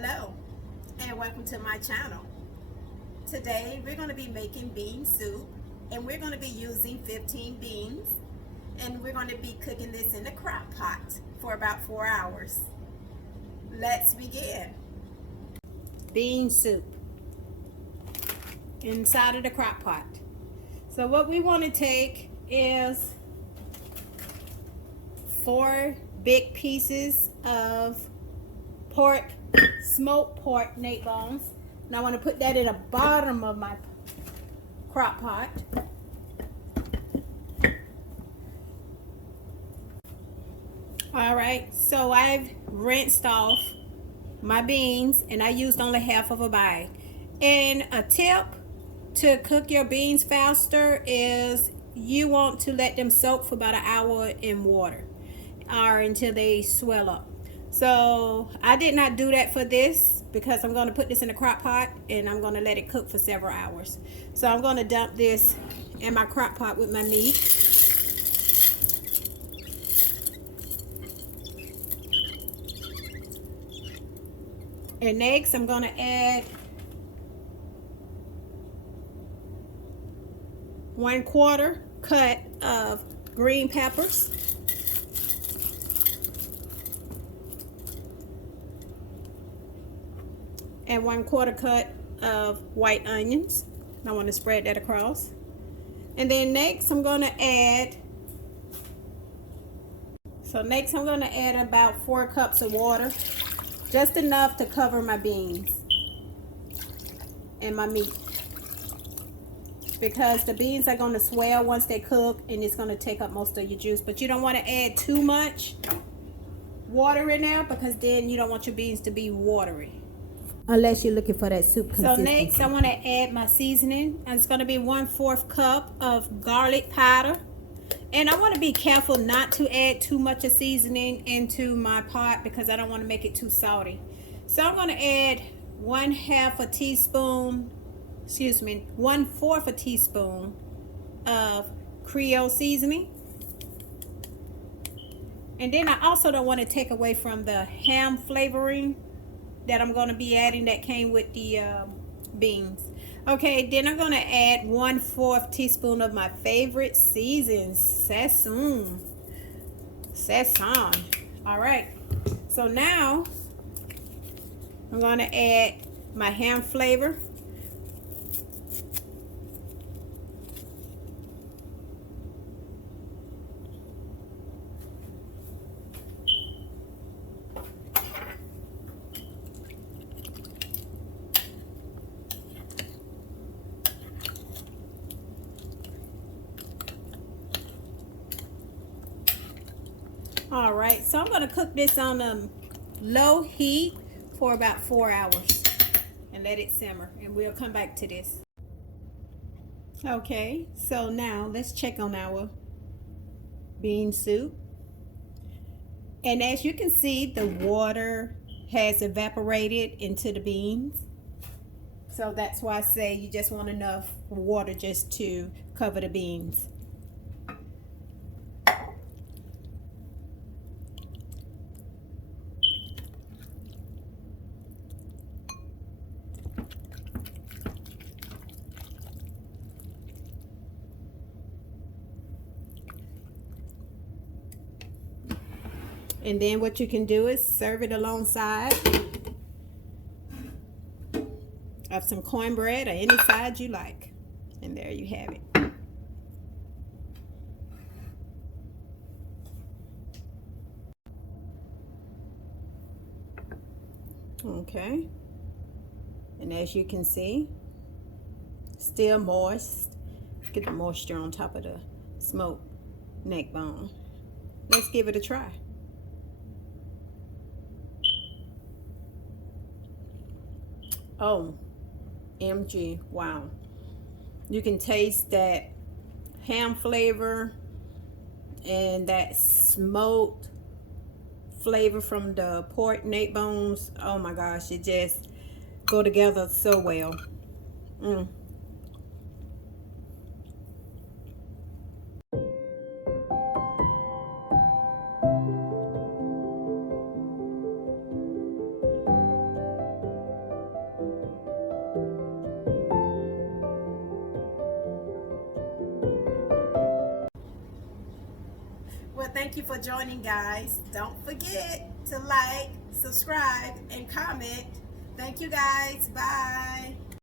Hello and welcome to my channel. Today we're going to be making bean soup and we're going to be using 15 beans and we're going to be cooking this in the crock pot for about 4 hours. Let's begin. Bean soup inside of the crock pot. So what we want to take is 4 big pieces of pork, smoked pork neckbones, and I want to put that in the bottom of my crock pot. Alright, so I've rinsed off my beans and I used only half of a bag. And a tip to cook your beans faster is you want to let them soak for about an hour in water or until they swell up. So I did not do that for this because I'm going to put this in a crock pot and I'm going to let it cook for several hours. So I'm going to dump this in my crock pot with my meat. And next I'm going to add 1/4 cut of green peppers. And 1/4 cut of white onions. I want to spread that across. And then next I'm going to add, about 4 cups of water, just enough to cover my beans and my meat, because the beans are going to swell once they cook and it's going to take up most of your juice. But you don't want to add too much water in there because then you don't want your beans to be watery. Unless you're looking for that soup consistency. So next I want to add my seasoning. And it's going to be 1/4 cup of garlic powder. And I want to be careful not to add too much of seasoning into my pot because I don't want to make it too salty. So I'm going to add 1/4 teaspoon of creole seasoning. And then I also don't want to take away from the ham flavoring that I'm going to be adding that came with the beans. Okay, then I'm going to add 1/4 teaspoon of my favorite seasons, sesame. All right, so now I'm going to add my ham flavor. All right, so I'm going to cook this on low heat for about 4 hours and let it simmer, and we'll come back to this. Okay, so now let's check on our bean soup. And as you can see, the water has evaporated into the beans. So that's why I say you just want enough water just to cover the beans. And then what you can do is serve it alongside of some cornbread or any side you like. And there you have it. Okay. And as you can see, still moist. Get the moisture on top of the smoked neck bone. Let's give it a try. Oh, MG, wow. You can taste that ham flavor and that smoked flavor from the pork neck bones. Oh my gosh, it just go together so well. Well, thank you for joining, guys. Don't forget to like, subscribe, and comment. Thank you, guys. Bye.